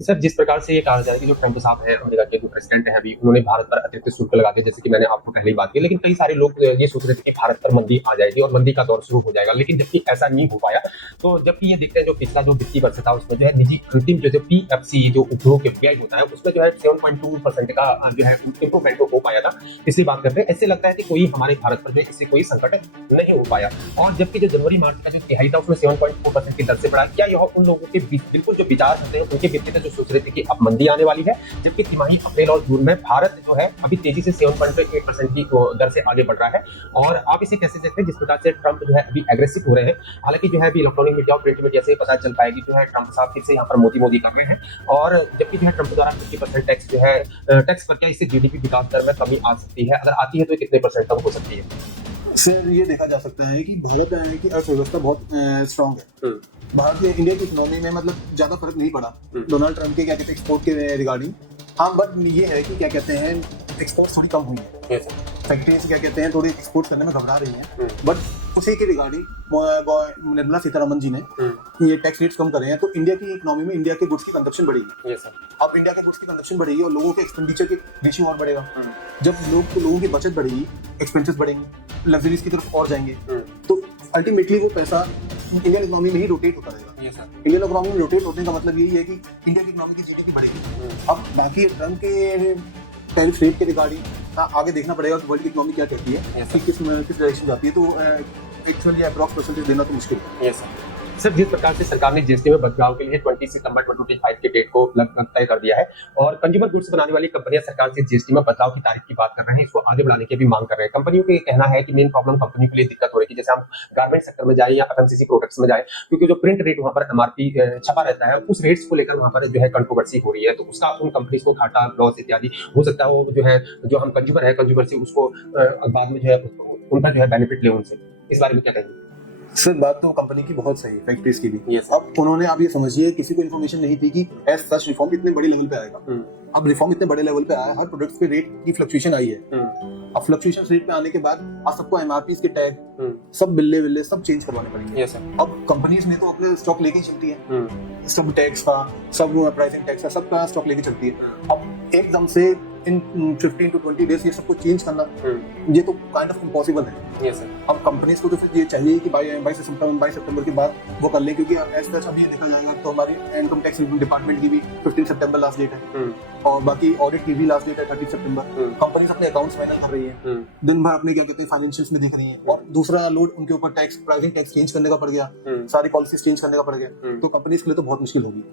Sir, जिस प्रकार से ये कहा जाए कि जो ट्रंप साहब हैं, अमेरिका के जो प्रेसिडेंट हैं अभी, उन्होंने भारत पर अतिरिक्त शुल्क लगा दिया, जैसे कि मैंने आपको पहले ही बात की। लेकिन कई सारे लोग ये सोच रहे थे कि भारत पर मंदी आ जाएगी और मंदी का दौर शुरू हो जाएगा, लेकिन जबकि ऐसा नहीं हो पाया। तो जबकि ये देखते हैं, जो पिछला जो वित्तीय वर्ष था, उसमें जो है निजी कृत्रिम जो पीएफसी जो उपभोग व्यय होता है, उसमें जो है 7.2% का जो है इम्प्रूवमेंट हो पाया था। इसलिए बात करते हैं, ऐसे लगता है कि कोई हमारे भारत पर जो है इससे कोई संकट नहीं हो पाया। और जबकि जो जनवरी मार्च का जो तिहाई था, उसमें 7.4% की दर से बढ़ा। क्या यह उन लोगों के बिल्कुल जो विचार होते हैं, उनके वित्तीय जो सोच रहे थे कि अब मंदी आने वाली है, जबकि तिमाही अप्रैल और जून में भारत जो है अभी तेजी से 7.8% की दर से आगे बढ़ रहा है। और आप इसे कैसे देखते हैं, जिस प्रकार से ट्रंप जो है अभी एग्रेसिव हो रहे हैं। हालांकि जो है अभी इलेक्ट्रॉनिक मीडिया और प्रिंट मीडिया से पता चल पाएगी जो है ट्रंप साहब फिर से यहाँ पर मोदी मोदी कर रहे हैं। और जबकि जो है ट्रंप द्वारा 50% टैक्स जो है टैक्स पर क्या इससे जीडीपी विकास दर में कमी आ सकती है? अगर आती है तो कितने परसेंट तक हो सकती है? सर ये देखा जा सकता है कि भारत की अर्थव्यवस्था बहुत स्ट्रांग है। भारत या इंडिया की इकोनॉमी में मतलब ज्यादा फर्क नहीं पड़ा डोनाल्ड ट्रंप के क्या कहते हैं एक्सपोर्ट के रिगार्डिंग। हाँ बट ये है कि क्या कहते हैं एक्सपोर्ट थोड़ी कम हुई है, फैक्ट्रीज क्या कहते हैं थोड़ी एक्सपोर्ट करने में घबरा रही हैं। बट उसी के रिगार्डिंग निर्मला सीतारमन जी ने ये टैक्स रेट्स कम करे हैं, तो इंडिया की इकोनॉमी में इंडिया के गुड्स की कंजप्शन बढ़ेगी। अब इंडिया के गुड्स की कंजप्शन बढ़ेगी और लोगों के एक्सपेंडिचर के रेशियो और बढ़ेगा। जब लोगों की बचत बढ़ेगी, एक्सपेंसेस बढ़ेंगे, लग्जरीज की तरफ और जाएंगे, तो अल्टीमेटली वो पैसा इंडियन इकोनॉमी में ही रोटेट होता रहेगा। इंडियन इकोनॉमी में रोटेट होने का मतलब यही है कि इंडिया की इकोनॉमी की जीडीपी बढ़ेगी। अब बाकी ट्रम्प के टैरिफ रेट के रिगार्डिंग आगे देखना पड़ेगा कि वर्ल्ड की इकोनॉमी क्या कहती है, किस डायरेक्शन जाती है। तो एक्चुअली अप्रॉक्स परसेंटेज देना तो मुश्किल है। सर, जिस प्रकार से सरकार ने जीएसटी में बदलाव के लिए 20 सितंबर 2025 के डेट को तय कर दिया है और कंज्यूमर गुड्स बनाने वाली कंपनियां सरकार से जीएसटी में बदलाव की तारीख की बात कर रहे हैं, इसको आगे बढ़ाने की भी मांग कर रहे हैं। कंपनियों का ये कहना है कि मेन प्रॉब्लम कंपनी के लिए दिक्कत हो रही है, जैसे हम गारमेंट सेक्टर में जाए या एफएमसीजी प्रोडक्ट्स में जाए, क्योंकि जो प्रिंट रेट वहां पर एमआरपी छपा रहता है, उस रेट्स को लेकर वहां पर जो है कंट्रोवर्सी हो रही है। तो उसका उन कंपनीज को घाटा लॉस इत्यादि हो सकता है। वो जो है जो हम कंज्यूमर से उसको बाद में जो है उनका जो है बेनिफिट ले उनसे। इस बारे में क्या कहेंगे? सर बात तो कंपनी की बहुत सही है, फैक्ट्रीज की भी। अब उन्होंने आप ये समझिए किसी को इन्फॉर्मेशन नहीं थी कि एज सच रिफॉर्म इतने बड़े लेवल पे आएगा। अब रिफॉर्म इतने बड़े लेवल पे आया, हर प्रोडक्ट्स पे रेट की फ्लक्चुएशन आई है। अब फ्लक्चुएशन रेट पे आने के बाद अब सबको एमआरपीस के टैग सब बिल्ले सब चेंज करवाने पड़ेंगे। अब कंपनीज ने तो अपने स्टॉक लेके ही चलती है, सब टैक्स का, सब प्राइसिंग टैक्स का, सबका स्टॉक लेके चलती है। अब एकदम से इन 15 to 20 डेज ये सबको चेंज करना, ये तो काइंड ऑफ इम्पॉसिबल है। अब कंपनीज को तो फिर ये चाहिए कि 22 सितंबर के बाद वो कर ले, क्योंकि एज सच अभी देखा जाएगा तो हमारी इनकम टैक्स डिपार्टमेंट की भी 15 सितंबर लास्ट डेट है और बाकी ऑडिट की भी लास्ट डेट है 30 सितंबर। कंपनीज अपने अकाउंट्स फाइनल कर रही है, दिन भर अपने क्या कहते हैं फाइनेंशियल्स में देख रही है, और दूसरा लोड उनके ऊपर टैक्स प्राइसिंग टैक्स चेंज करने का पड़ गया, सारी पॉलिसीज चेंज करने का पड़ गया, तो कंपनीज के लिए तो बहुत मुश्किल होगी।